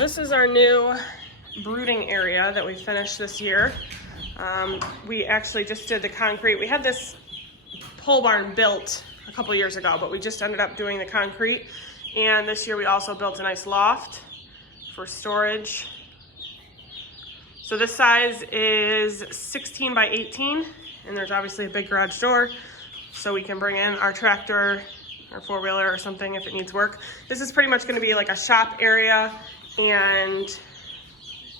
this is our new brooding area that we finished this year. We actually just did the concrete. We had this pole barn built a couple years ago, but we just ended up doing the concrete. And this year we also built a nice loft for storage. So this size is 16 by 18, and there's obviously a big garage door, so we can bring in our tractor or four-wheeler or something if it needs work. This is pretty much gonna be like a shop area and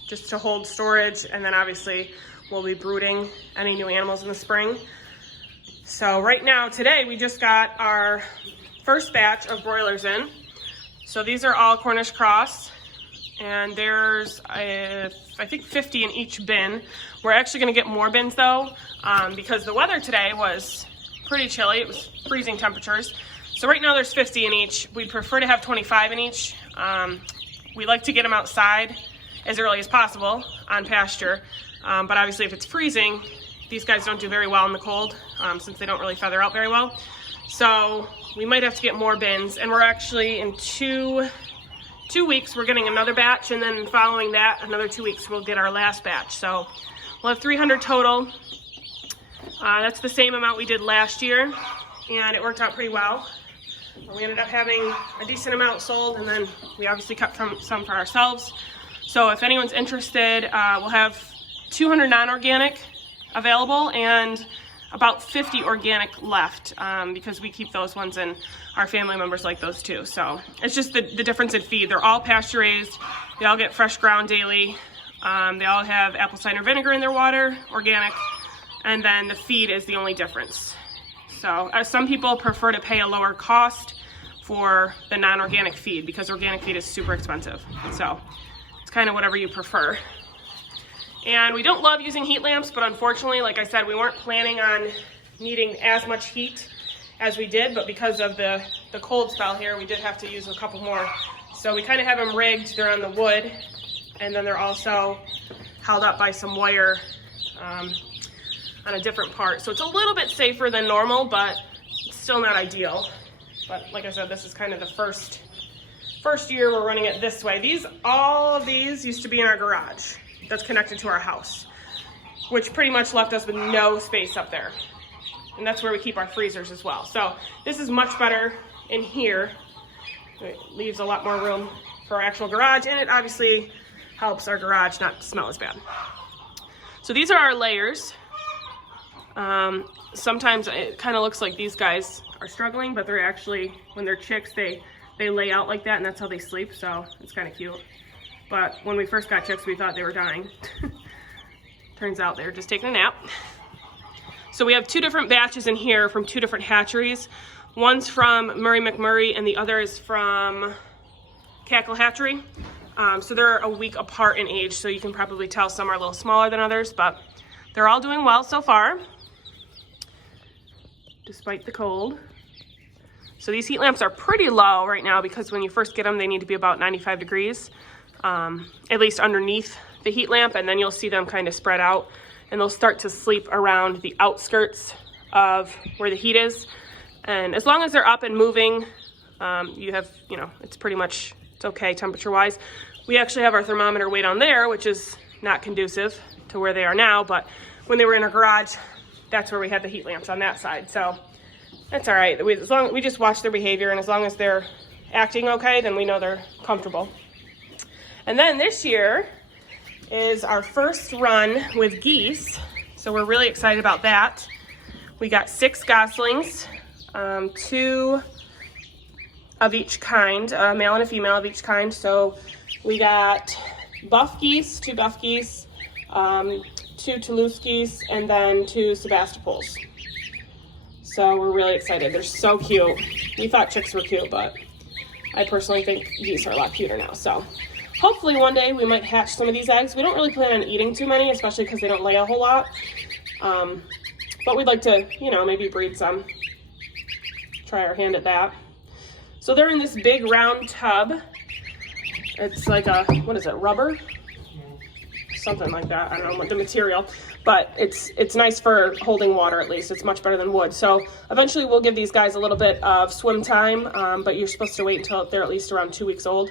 just to hold storage, and then obviously we'll be brooding any new animals in the spring. So right now, today, we just got our first batch of broilers in. So these are all Cornish cross, and there's, I think 50 in each bin. We're actually gonna get more bins though, because the weather today was pretty chilly. It was freezing temperatures. So right now there's 50 in each. We'd prefer to have 25 in each. We like to get them outside as early as possible on pasture. But obviously if it's freezing, these guys don't do very well in the cold, since they don't really feather out very well. So we might have to get more bins, and we're actually in two weeks, we're getting another batch, and then following that, another 2 weeks, we'll get our last batch. So we'll have 300 total. That's the same amount we did last year, and it worked out pretty well. We ended up having a decent amount sold, and then we obviously kept some for ourselves. So if anyone's interested, we'll have 200 non-organic available and about 50 organic left, because we keep those ones and our family members like those too. So it's just the difference in feed. They're all pasture raised. They all get fresh ground daily. They all have apple cider vinegar in their water, organic, and then the feed is the only difference. So some people prefer to pay a lower cost for the non-organic feed because organic feed is super expensive. So it's kind of whatever you prefer. And we don't love using heat lamps, but unfortunately, like I said, we weren't planning on needing as much heat as we did, but because of the cold spell here, we did have to use a couple more. So we kind of have them rigged. They're on the wood, and then they're also held up by some wire on a different part. So it's a little bit safer than normal, but it's still not ideal. But like I said, this is kind of the first year we're running it this way. All of these used to be in our garage that's connected to our house, which pretty much left us with no space up there. And that's where we keep our freezers as well. So this is much better in here. It leaves a lot more room for our actual garage, and it obviously helps our garage not smell as bad. So these are our layers. Sometimes it kind of looks like these guys are struggling, but they're actually, when they're chicks, they lay out like that, and that's how they sleep, so it's kind of cute. But when we first got chicks, we thought they were dying. Turns out they were just taking a nap. So we have 2 different batches in here from 2 different hatcheries. One's from Murray McMurray, and the other is from Cackle Hatchery. So they're a week apart in age, so you can probably tell some are a little smaller than others, but they're all doing well so far, despite the cold. So these heat lamps are pretty low right now because when you first get them, they need to be about 95 degrees, at least underneath the heat lamp, and then you'll see them kind of spread out, and they'll start to sleep around the outskirts of where the heat is. And as long as they're up and moving, you have, it's pretty much, it's okay temperature-wise. We actually have our thermometer way down there, which is not conducive to where they are now, but when they were in our garage, that's where we had the heat lamps on that side. So that's all right. We just watch their behavior, and as long as they're acting okay, then we know they're comfortable. And then this year is our first run with geese, so we're really excited about that. We got 6 goslings, 2 of each kind, a male and a female of each kind. So we got buff geese, 2 buff geese, 2 Toulouse geese, and then 2 Sebastopols. So we're really excited. They're so cute. We thought chicks were cute, but I personally think geese are a lot cuter now. So hopefully one day we might hatch some of these eggs. We don't really plan on eating too many, especially because they don't lay a whole lot. But we'd like to, maybe breed some. Try our hand at that. So they're in this big round tub. It's like a, what is it, rubber? Something like that. I don't know what the material, but it's nice for holding water at least. It's much better than wood. So eventually we'll give these guys a little bit of swim time, but you're supposed to wait until they're at least around 2 weeks old.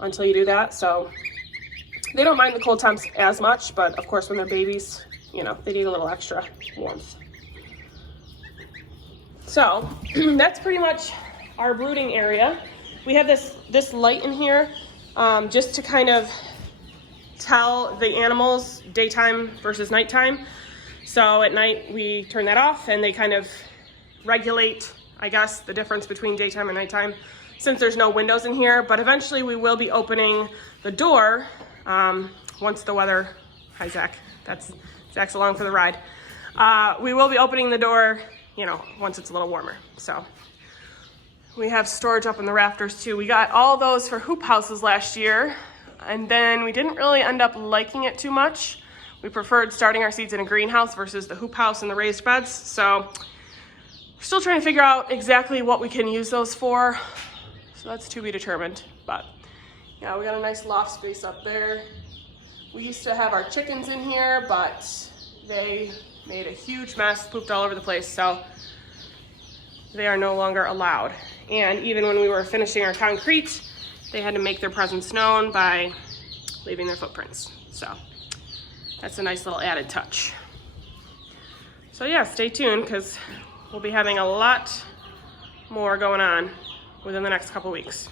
until you do that. So they don't mind the cold temps as much, but of course when they're babies, you know, they need a little extra warmth. So that's pretty much our brooding area. We have this light in here just to kind of tell the animals daytime versus nighttime. So at night we turn that off and they kind of regulate, I guess, the difference between daytime and nighttime since there's no windows in here. But eventually we will be opening the door once the weather, hi Zach, Zach's along for the ride. We will be opening the door, you know, once it's a little warmer. So we have storage up in the rafters too. We got all those for hoop houses last year, and then we didn't really end up liking it too much. We preferred starting our seeds in a greenhouse versus the hoop house and the raised beds. So we're still trying to figure out exactly what we can use those for. So that's to be determined. But yeah, we got a nice loft space up there. We used to have our chickens in here, but they made a huge mess, pooped all over the place. So they are no longer allowed. And even when we were finishing our concrete, they had to make their presence known by leaving their footprints. So that's a nice little added touch. So yeah, stay tuned because we'll be having a lot more going on within the next couple weeks.